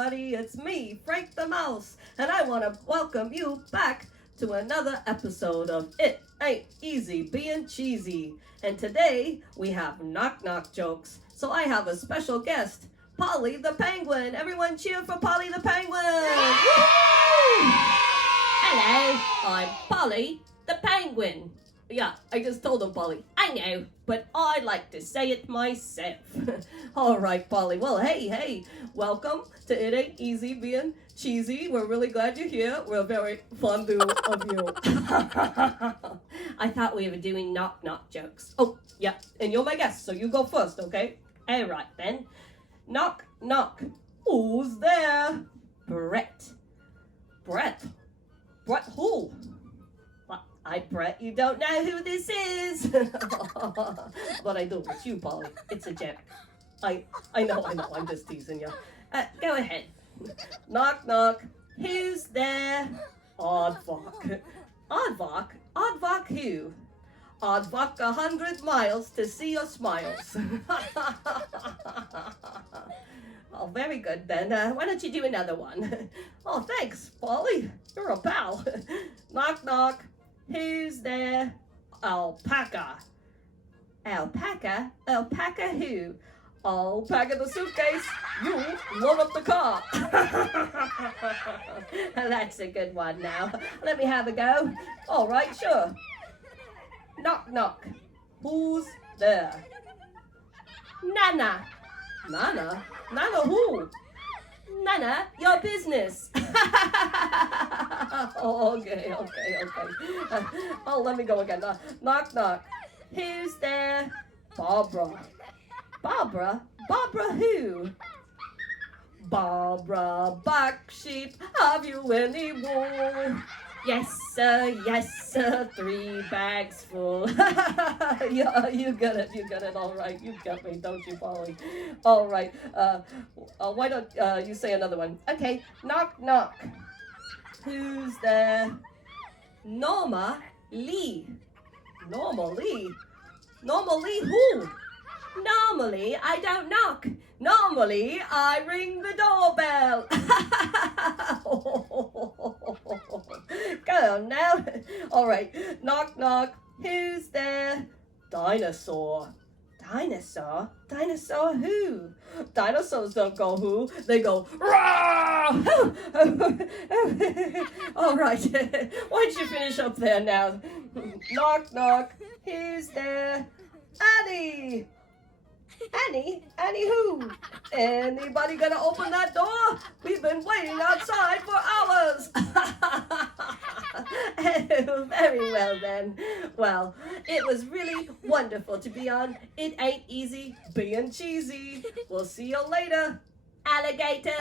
everybody, it's me, Frank the Mouse, and I want to welcome you back to another episode of It Ain't Easy Being Cheesy. And today, we have knock-knock jokes, so I have a special guest, Polly the Penguin. Everyone cheer for Polly the Penguin! Hello, I'm Polly the Penguin. Yeah, I just told him, Polly. I know, but I like to say it myself. All right, Polly. Well, hey, welcome to It Ain't Easy Being Cheesy. We're really glad you're here. We're very fond of you. I thought we were doing knock-knock jokes. Oh, yeah, and you're my guest, so you go first, okay? All right, then. Knock, knock. Who's there? Brett. Brett who? I bet you don't know who this is. But I do. It's you, Polly. It's a joke. I know. I'm just teasing you. Go ahead. Knock, knock. Who's there? Aardvark. Aardvark? Aardvark who? Aardvark 100 miles to see your smiles. Oh, very good, then. Why don't you do another one? Oh, thanks, Polly. You're a pal. Knock, knock. Who's there? Alpaca. Alpaca? Alpaca who? I'll pack in the suitcase. You load up the car. That's a good one now. Let me have a go. All right, sure. Knock, knock. Who's there? Nana. Nana? Nana who? Nana, your business. Oh, okay. Oh, let me go again. Knock, knock. Who's there? Barbara. Barbara? Barbara who? Barbara, black sheep, have you any wool? Yes, sir, 3 bags full. Yeah, you got it, all right. You got me, don't you, Polly? All right, why don't you say another one? Okay, knock, knock. Who's there? Norma Lee. Norma Lee? Norma Lee who? Normally, I don't knock. Normally, I ring the doorbell. Go on now. All right. Knock, knock. Who's there? Dinosaur. Dinosaur? Dinosaur who? Dinosaurs don't go who. They go, rah! All right. Why don't you finish up there now? Knock, knock. Who's there? Annie. Annie? Annie who? Anybody gonna open that door? We've been waiting outside for hours. Oh, very well then. Well, it was really wonderful to be on It Ain't Easy Being Cheesy. We'll see you later, alligators.